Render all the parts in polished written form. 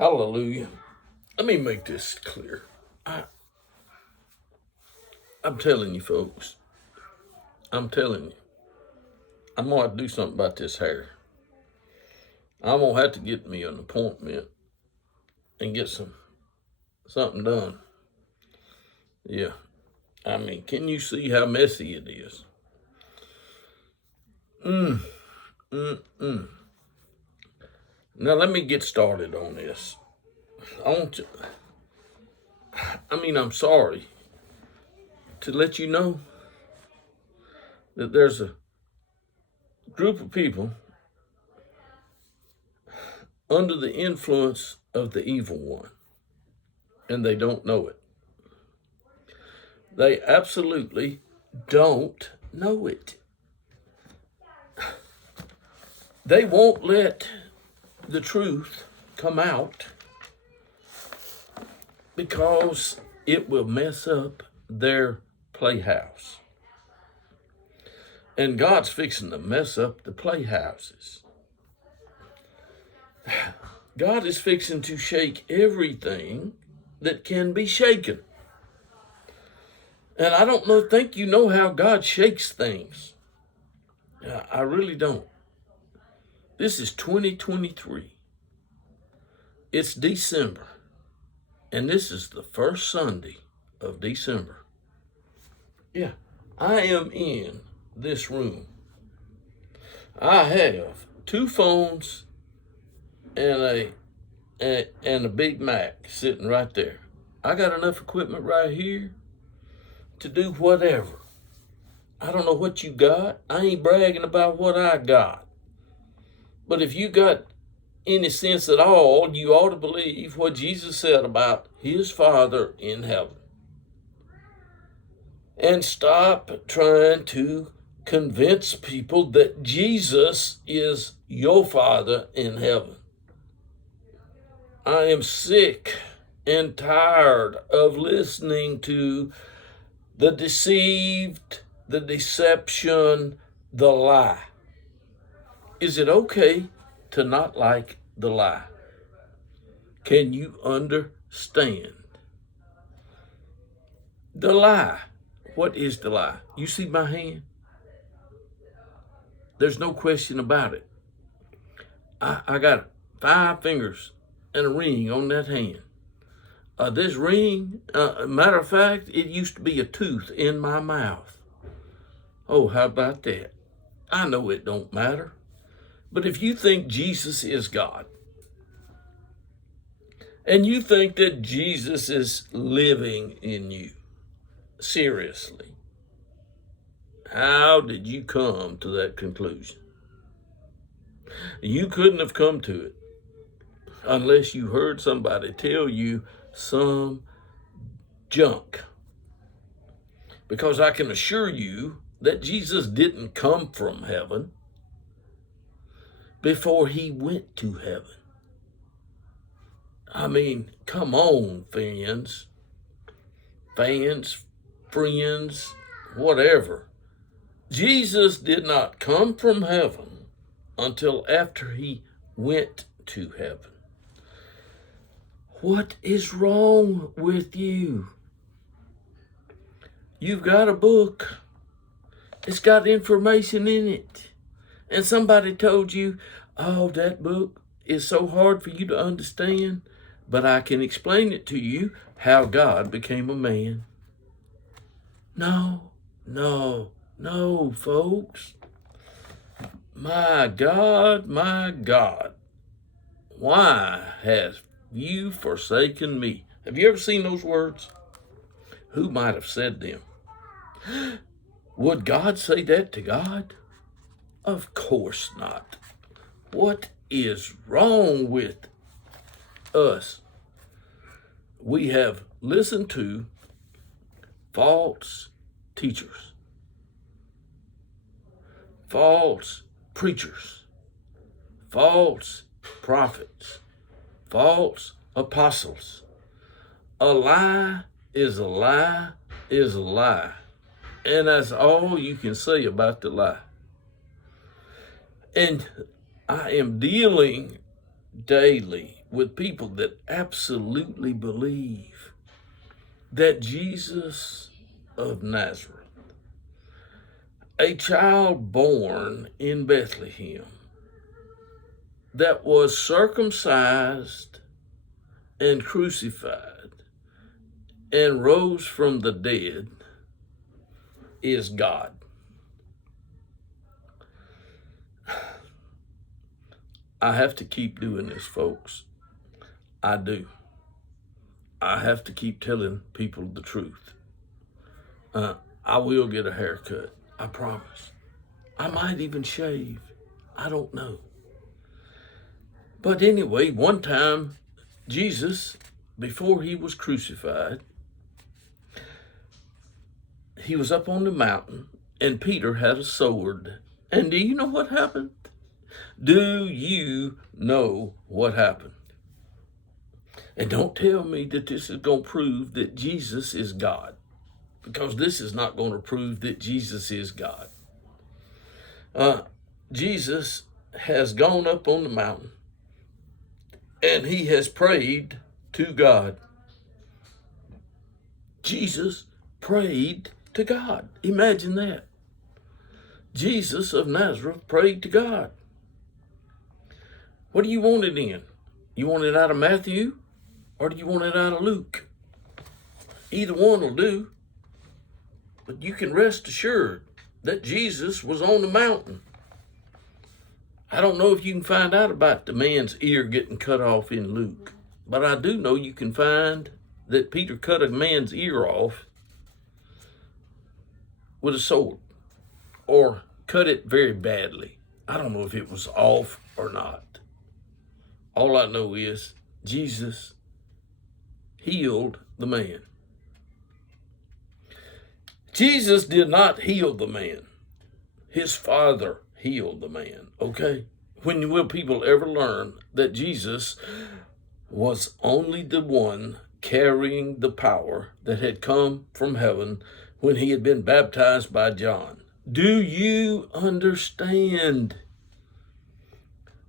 Hallelujah. Let me make this clear. I'm telling you, folks. I'm telling you. I'm going to have to do something about this hair. I'm going to have to get me an appointment and get something done. Yeah. I mean, can you see how messy it is? Now, let me get started on this. I'm sorry to let you know that there's a group of people under the influence of the evil one, and they don't know it. They absolutely don't know it. They won't let the truth come out because it will mess up their playhouse. And God's fixing to mess up the playhouses. God is fixing to shake everything that can be shaken. And I don't think you know how God shakes things. I really don't. This is 2023. It's December. And this is the first Sunday of December. Yeah, I am in this room. I have 2 phones and a Big Mac sitting right there. I got enough equipment right here to do whatever. I don't know what you got. I ain't bragging about what I got. But if you got any sense at all, you ought to believe what Jesus said about his Father in heaven. And stop trying to convince people that Jesus is your Father in heaven. I am sick and tired of listening to the deceived, the deception, the lie. Is it okay to not like the lie? Can you understand the lie? What is the lie? You see my hand? There's no question about it. I got 5 fingers and a ring on that hand. This ring, matter of fact, it used to be a tooth in my mouth. Oh, how about that? I know it don't matter. But if you think Jesus is God, and you think that Jesus is living in you, seriously, how did you come to that conclusion? You couldn't have come to it unless you heard somebody tell you some junk. Because I can assure you that Jesus didn't come from heaven before he went to heaven. I mean, come on, friends, whatever. Jesus did not come from heaven until after he went to heaven. What is wrong with you? You've got a book. It's got information in it. And somebody told you, oh, that book is so hard for you to understand, but I can explain it to you how God became a man. No, folks. My God, why has you forsaken me? Have you ever seen those words? Who might have said them? Would God say that to God? Of course not. What is wrong with us? We have listened to false teachers, false preachers, false prophets, false apostles. A lie is a lie is a lie. And that's all you can say about the lie. And I am dealing daily with people that absolutely believe that Jesus of Nazareth, a child born in Bethlehem, that was circumcised and crucified and rose from the dead, is God. I have to keep doing this, folks. I do. I have to keep telling people the truth. I will get a haircut. I promise. I might even shave. I don't know. But anyway, one time, Jesus, before he was crucified, he was up on the mountain, and Peter had a sword. And do you know what happened? Do you know what happened? And don't tell me that this is going to prove that Jesus is God, because this is not going to prove that Jesus is God. Jesus has gone up on the mountain, and he has prayed to God. Jesus prayed to God. Imagine that. Jesus of Nazareth prayed to God. What do you want it in? You want it out of Matthew, or do you want it out of Luke? Either one will do. But you can rest assured that Jesus was on the mountain. I don't know if you can find out about the man's ear getting cut off in Luke, but I do know you can find that Peter cut a man's ear off with a sword, or cut it very badly. I don't know if it was off or not. All I know is Jesus healed the man. Jesus did not heal the man. His Father healed the man, okay? When will people ever learn that Jesus was only the one carrying the power that had come from heaven when he had been baptized by John? Do you understand?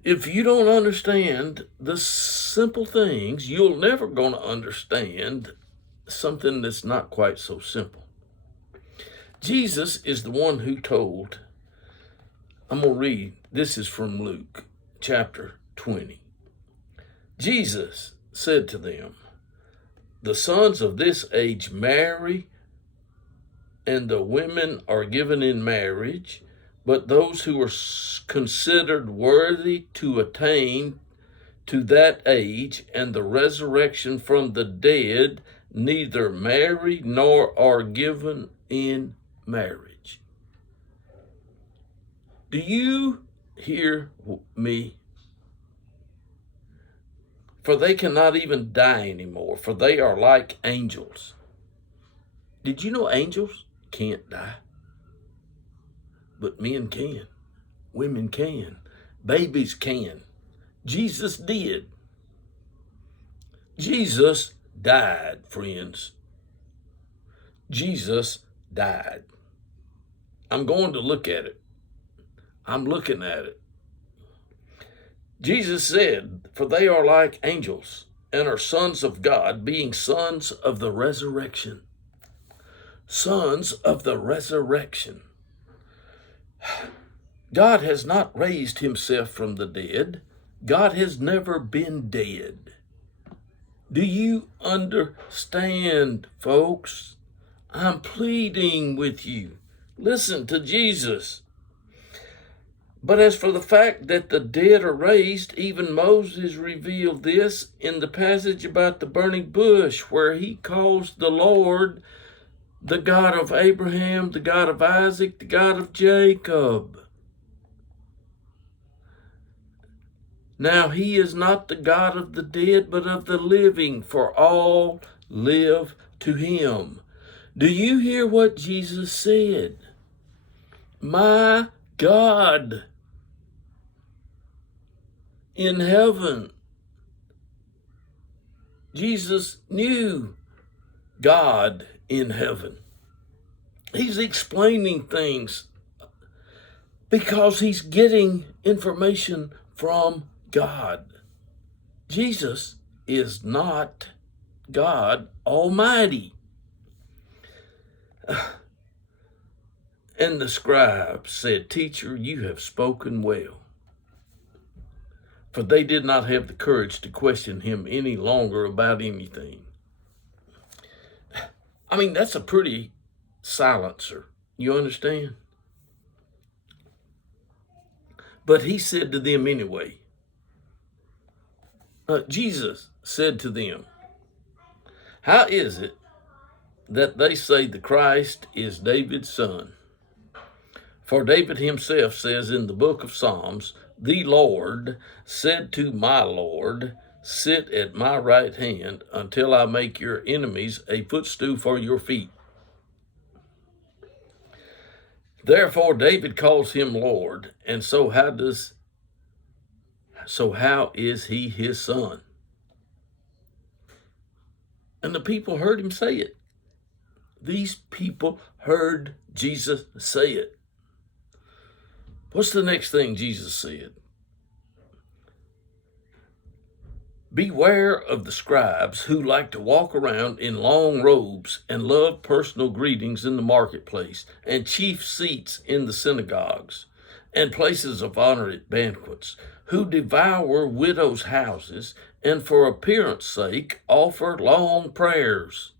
If you don't understand the simple things, you're never going to understand something that's not quite so simple. Jesus is the one who told, I'm going to read, this is from Luke chapter 20. Jesus said to them, the sons of this age marry, and the women are given in marriage, but those who are considered worthy to attain to that age and the resurrection from the dead neither marry nor are given in marriage. Do you hear me? For they cannot even die anymore, for they are like angels. Did you know angels can't die? But men can. Women can. Babies can. Jesus did. Jesus died, friends. Jesus died. I'm going to look at it. I'm looking at it. Jesus said, for they are like angels and are sons of God, being sons of the resurrection. Sons of the resurrection. God has not raised himself from the dead. God has never been dead. Do you understand, folks? I'm pleading with you. Listen to Jesus. But as for the fact that the dead are raised, even Moses revealed this in the passage about the burning bush, where he calls the Lord the God of Abraham, the God of Isaac, the God of Jacob. Now he is not the God of the dead, but of the living, for all live to him. Do you hear what Jesus said? My God in heaven. Jesus knew God in heaven. He's explaining things because he's getting information from God. Jesus is not God Almighty. And the scribes said, Teacher, you have spoken well. For they did not have the courage to question him any longer about anything. I mean, that's a pretty silencer. You understand? But he said to them anyway. Jesus said to them, how is it that they say the Christ is David's son? For David himself says in the book of Psalms, the Lord said to my Lord, sit at my right hand until I make your enemies a footstool for your feet. Therefore David calls him Lord, and so how is he his son? And the people heard him say it. These people heard Jesus say it. What's the next thing Jesus said? Beware of the scribes who like to walk around in long robes and love personal greetings in the marketplace and chief seats in the synagogues and places of honor at banquets, who devour widows' houses and for appearance sake offer long prayers.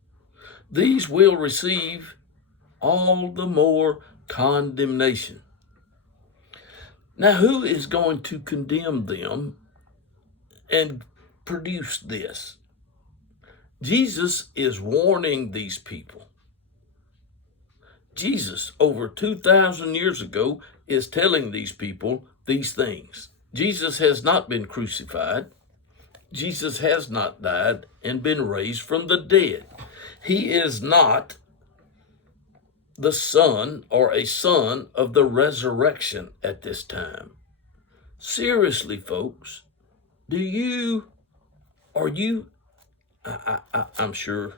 These will receive all the more condemnation. Now, who is going to condemn them and produce this? Jesus is warning these people. Jesus, over 2,000 years ago, is telling these people these things. Jesus has not been crucified. Jesus has not died and been raised from the dead. He is not the son or a son of the resurrection at this time. Seriously, folks, I'm sure.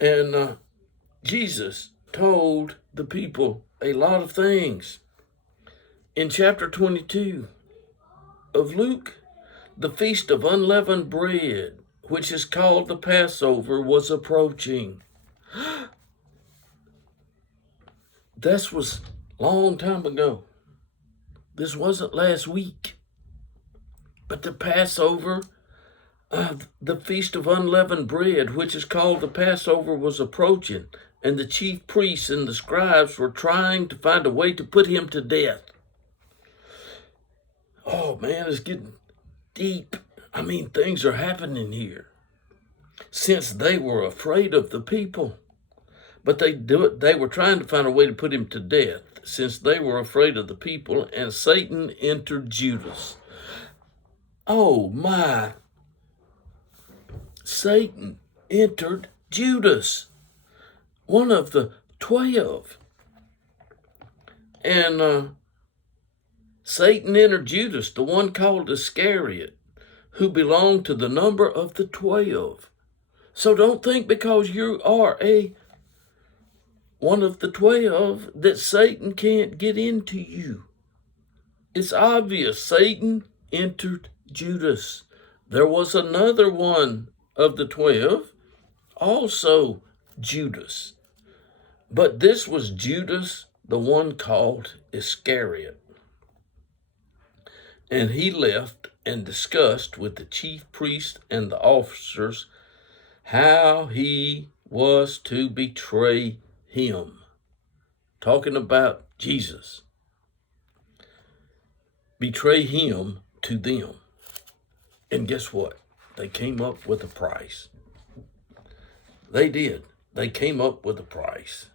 And Jesus told the people a lot of things. In chapter 22 of Luke, the feast of unleavened bread, which is called the Passover, was approaching. This was a long time ago. This wasn't last week. But the Passover, the Feast of Unleavened Bread, which is called the Passover, was approaching. And the chief priests and the scribes were trying to find a way to put him to death. Oh man, it's getting deep. I mean, things are happening here. Since they were afraid of the people. But they were trying to find a way to put him to death, since they were afraid of the people, and Satan entered Judas. Oh my. Satan entered Judas, one of the 12. And Satan entered Judas, the one called Iscariot, who belonged to the number of the 12. So don't think because you are one of the 12 that Satan can't get into you. It's obvious Satan entered Judas. There was another one of the 12, also Judas. But this was Judas, the one called Iscariot. And he left and discussed with the chief priests and the officers how he was to betray him. Talking about Jesus. Betray him to them. And guess what? They came up with a price. They did. They came up with a price.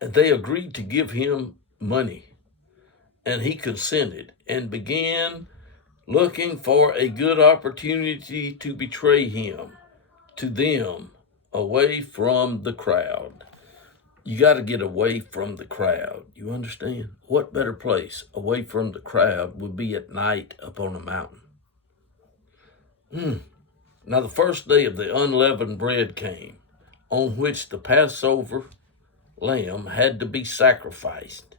And they agreed to give him money. And he consented and began looking for a good opportunity to betray him to them, away from the crowd. You got to get away from the crowd. You understand? What better place away from the crowd would be at night up on a mountain? Now the first day of the unleavened bread came, on which the Passover lamb had to be sacrificed.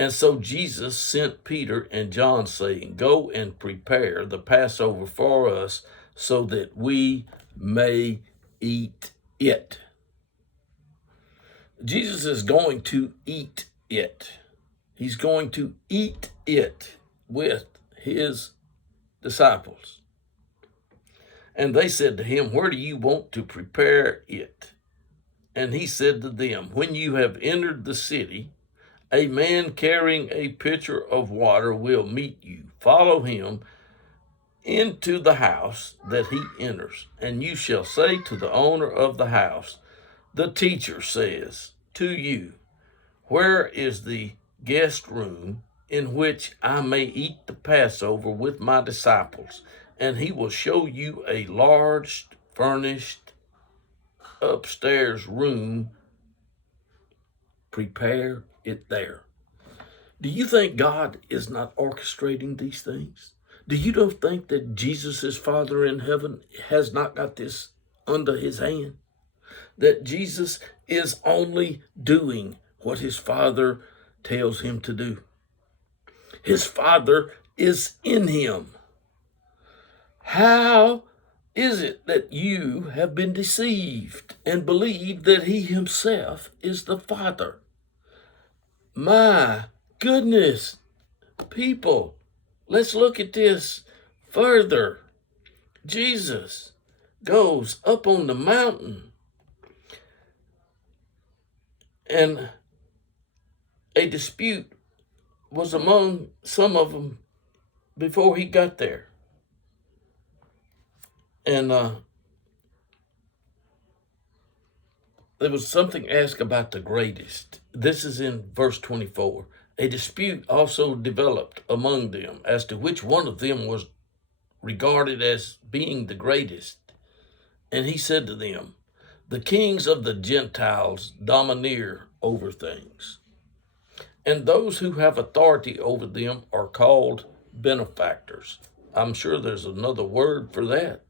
And so Jesus sent Peter and John, saying, Go and prepare the Passover for us, so that we may eat it. Jesus is going to eat it. He's going to eat it with his disciples. And they said to him, Where do you want to prepare it? And he said to them, When you have entered the city, a man carrying a pitcher of water will meet you. Follow him into the house that he enters, and you shall say to the owner of the house, The teacher says to you, Where is the guest room in which I may eat the Passover with my disciples? And he will show you a large, furnished, upstairs room. Prepare it there. Do you think God is not orchestrating these things? Do you don't think that Jesus' Father in heaven has not got this under his hand? That Jesus is only doing what his Father tells him to do. His Father is in him. How is it that you have been deceived and believe that he himself is the Father? My goodness, people, let's look at this further. Jesus goes up on the mountain, and a dispute was among some of them before he got there. And there was something asked about the greatest. This is in verse 24. A dispute also developed among them as to which one of them was regarded as being the greatest. And he said to them, The kings of the Gentiles domineer over things, and those who have authority over them are called benefactors. I'm sure there's another word for that.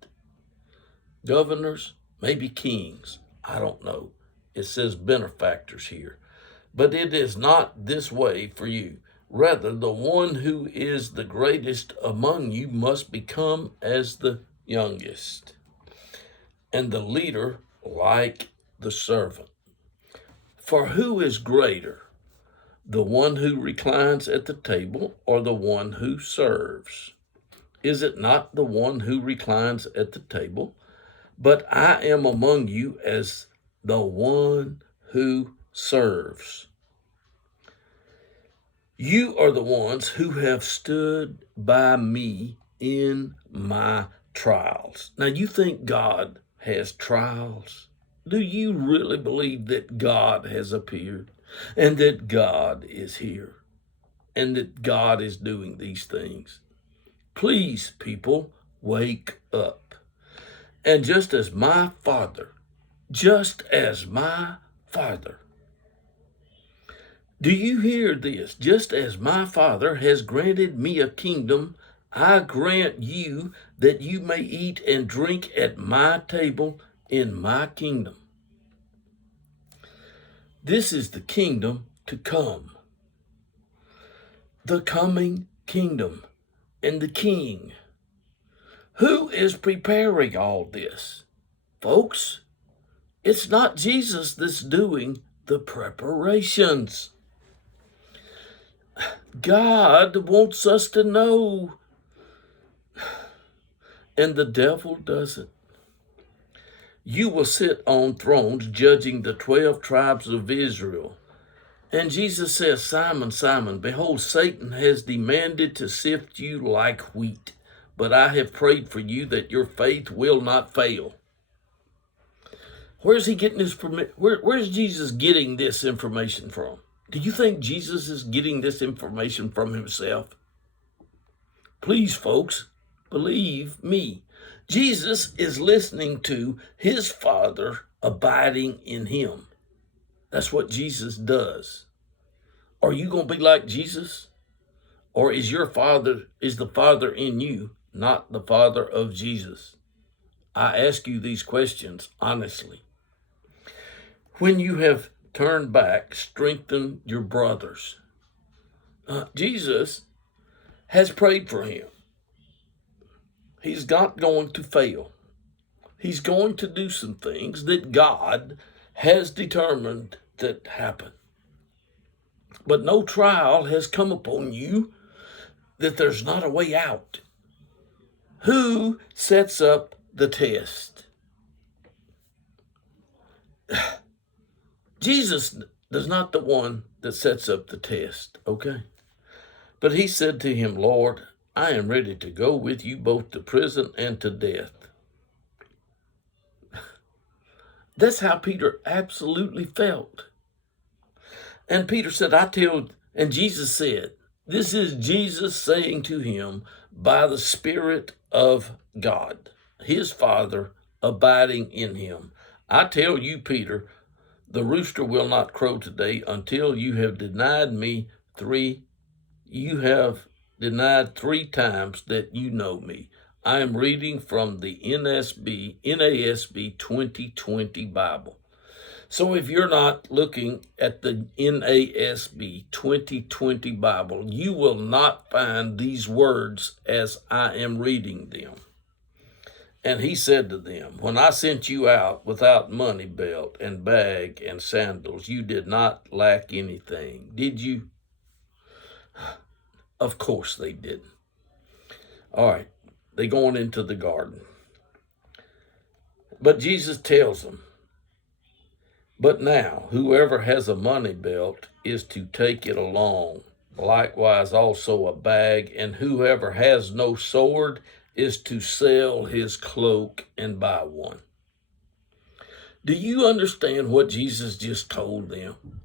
Governors, maybe kings, I don't know. It says benefactors here. But it is not this way for you. Rather, the one who is the greatest among you must become as the youngest, and the leader like the servant. For who is greater, the one who reclines at the table or the one who serves? Is it not the one who reclines at the table? But I am among you as the one who serves. You are the ones who have stood by me in my trials. Now, you think God has trials? Do you really believe that God has appeared and that God is here and that God is doing these things? Please, people, wake up. And just as my Father, do you hear this? Just as my Father has granted me a kingdom, I grant you that you may eat and drink at my table in my kingdom. This is the kingdom to come, the coming kingdom, and the king. Who is preparing all this? Folks, it's not Jesus that's doing the preparations. God wants us to know, and the devil doesn't. You will sit on thrones judging the 12 tribes of Israel. And Jesus says, Simon, Simon, behold, Satan has demanded to sift you like wheat, but I have prayed for you that your faith will not fail. Where's he getting this where's Jesus getting this information from? Do you think Jesus is getting this information from himself? Please, folks, believe me. Jesus is listening to his Father abiding in him. That's what Jesus does. Are you going to be like Jesus? Or is the Father in you not the Father of Jesus? I ask you these questions honestly. When you have turned back, strengthen your brothers. Jesus has prayed for him. He's not going to fail. He's going to do some things that God has determined that happen. But no trial has come upon you that there's not a way out. Who sets up the test? Jesus is not the one that sets up the test, okay? But he said to him, Lord, I am ready to go with you both to prison and to death. That's how Peter absolutely felt. And Peter said, and Jesus said, this is Jesus saying to him, by the Spirit of God, his Father abiding in him. I tell you, Peter, the rooster will not crow today until you have denied me three times that you know me. I am reading from the NASB 2020 Bible. So if you're not looking at the NASB 2020 Bible, you will not find these words as I am reading them. And he said to them, when I sent you out without money belt and bag and sandals, you did not lack anything, did you? Of course they didn't. All right, they going into the garden. But Jesus tells them, but now whoever has a money belt is to take it along, likewise also a bag, and whoever has no sword is to sell his cloak and buy one. Do you understand what Jesus just told them?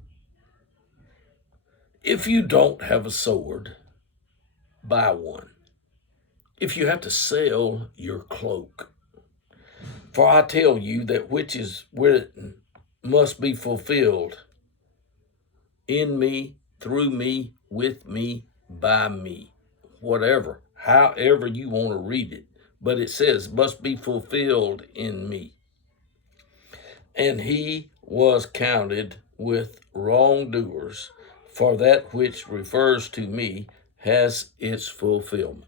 If you don't have a sword, buy one. If you have to sell your cloak. For I tell you that which is written must be fulfilled in me, through me, with me, by me, whatever, however you want to read it. But it says, must be fulfilled in me. And he was counted with wrongdoers, for that which refers to me has its fulfillment.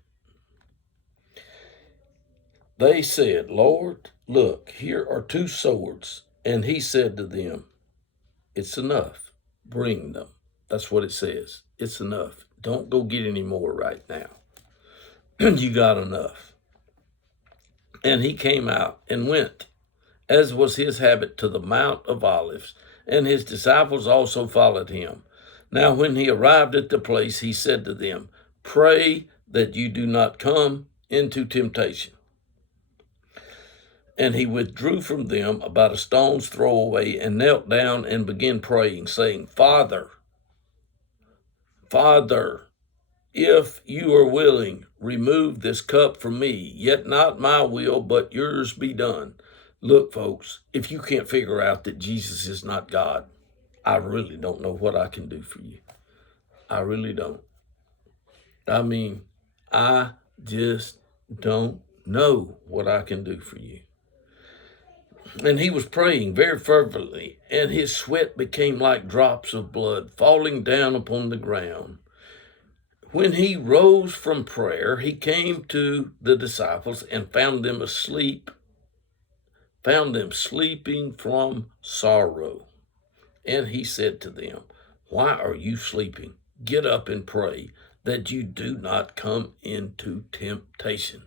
They said, Lord, look, here are 2 swords. And he said to them, it's enough. Bring them. That's what it says. It's enough. Don't go get any more right now. You got enough. And he came out and went, as was his habit, to the Mount of Olives, and his disciples also followed him. Now when he arrived at the place, he said to them, pray that you do not come into temptation. And he withdrew from them about a stone's throw away and knelt down and began praying, saying, Father, if you are willing, remove this cup from me, yet not my will, but yours be done. Look, folks, if you can't figure out that Jesus is not God, I really don't know what I can do for you. I really don't. I mean, I just don't know what I can do for you. And he was praying very fervently, and his sweat became like drops of blood falling down upon the ground. When he rose from prayer, he came to the disciples and found them sleeping from sorrow. And he said to them, why are you sleeping? Get up and pray that you do not come into temptation.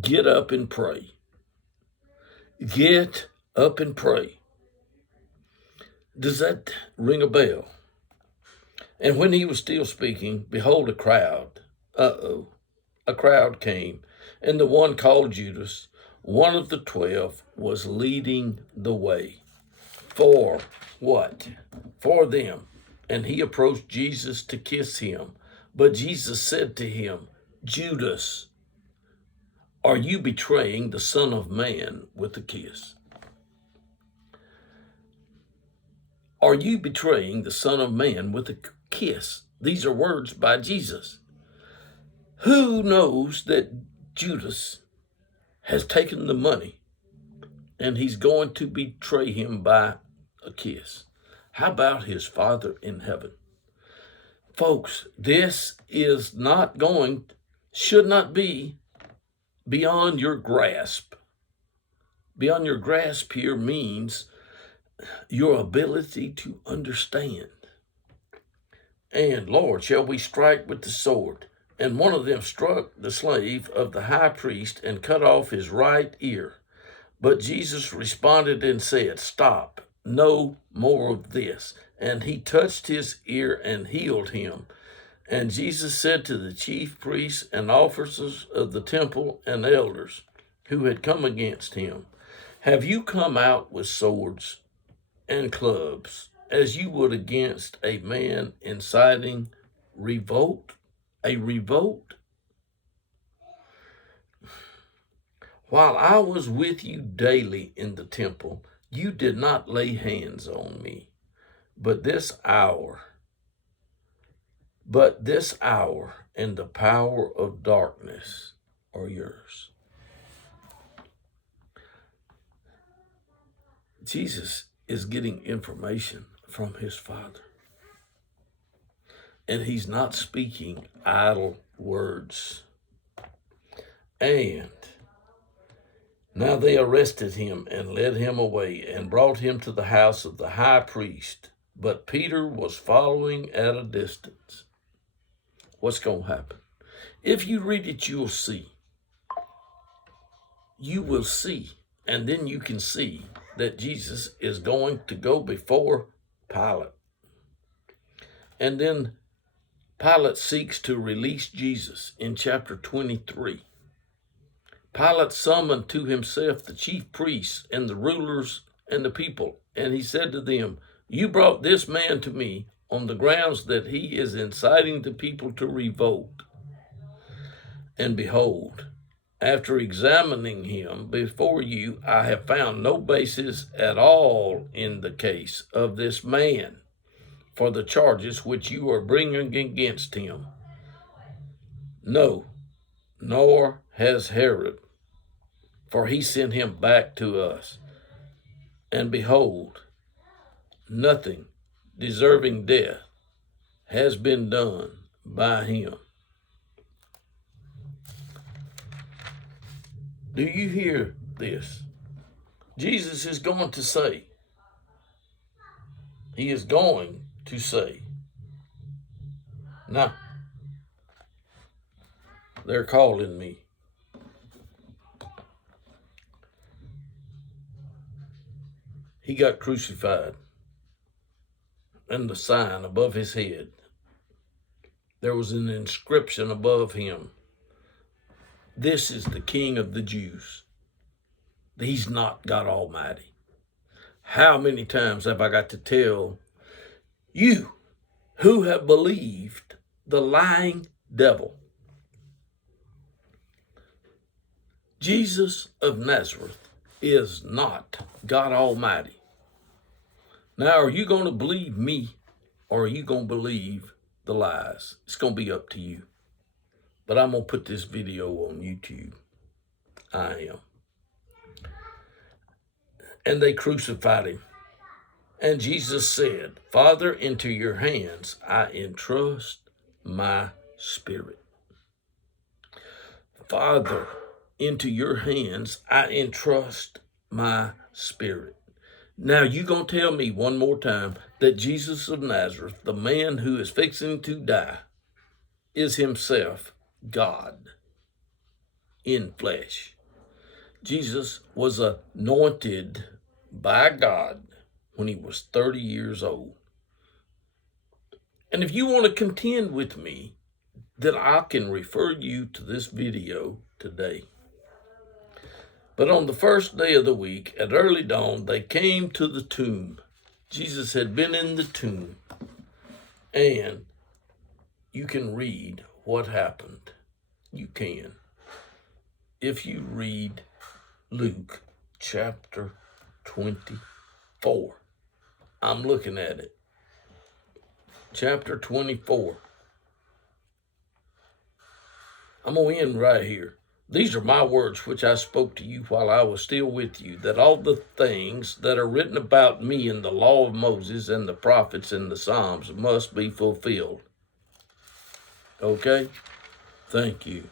Get up and pray. Get up and pray. Does that ring a bell? And when he was still speaking, behold, a crowd came, and the one called Judas, one of the 12, was leading the way. For what? For them. And he approached Jesus to kiss him. But Jesus said to him, Judas, are you betraying the Son of Man with a kiss? Are you betraying the Son of Man with a kiss? These are words by Jesus. Who knows that Judas has taken the money and he's going to betray him by a kiss? How about his Father in heaven? Folks, this is not going, should not be beyond your grasp. Beyond your grasp here means your ability to understand. And Lord, shall we strike with the sword? And one of them struck the slave of the high priest and cut off his right ear. But Jesus responded and said, Stop, no more of this. And he touched his ear and healed him. And Jesus said to the chief priests and officers of the temple and elders who had come against him, Have you come out with swords and clubs as you would against a man inciting revolt? A revolt? While I was with you daily in the temple, you did not lay hands on me. But this hour and the power of darkness are yours. Jesus is getting information from his Father. And he's not speaking idle words. And now they arrested him and led him away and brought him to the house of the high priest. But Peter was following at a distance. What's going to happen? If you read it, you'll see. You will see. And then you can see that Jesus is going to go before Pilate. And then Pilate seeks to release Jesus in chapter 23. Pilate summoned to himself the chief priests and the rulers and the people, and he said to them, You brought this man to me on the grounds that he is inciting the people to revolt. And behold, after examining him before you, I have found no basis at all in the case of this man for the charges which you are bringing against him. No, nor has Herod, for he sent him back to us. And behold, nothing deserving death has been done by him. Do you hear this? Jesus is going to say, he is going to say, now, they're calling me. He got crucified, and the sign above his head, there was an inscription above him. This is the King of the Jews. He's not God Almighty. How many times have I got to tell you who have believed the lying devil? Jesus of Nazareth is not God Almighty. Now, are you going to believe me, or are you going to believe the lies? It's going to be up to you. But I'm going to put this video on YouTube. I am. And they crucified him. And Jesus said, Father, into your hands I entrust my spirit. Father, into your hands I entrust my spirit. Now you going to tell me one more time that Jesus of Nazareth, the man who is fixing to die, is himself God in flesh. Jesus was anointed by God when he was 30 years old. And if you want to contend with me, then I can refer you to this video today. But on the first day of the week, at early dawn, they came to the tomb. Jesus had been in the tomb. And you can read what happened. You can. If you read Luke chapter 24. I'm looking at it. Chapter 24. I'm going to end right here. These are my words which I spoke to you while I was still with you, that all the things that are written about me in the law of Moses and the prophets and the Psalms must be fulfilled. Okay? Thank you.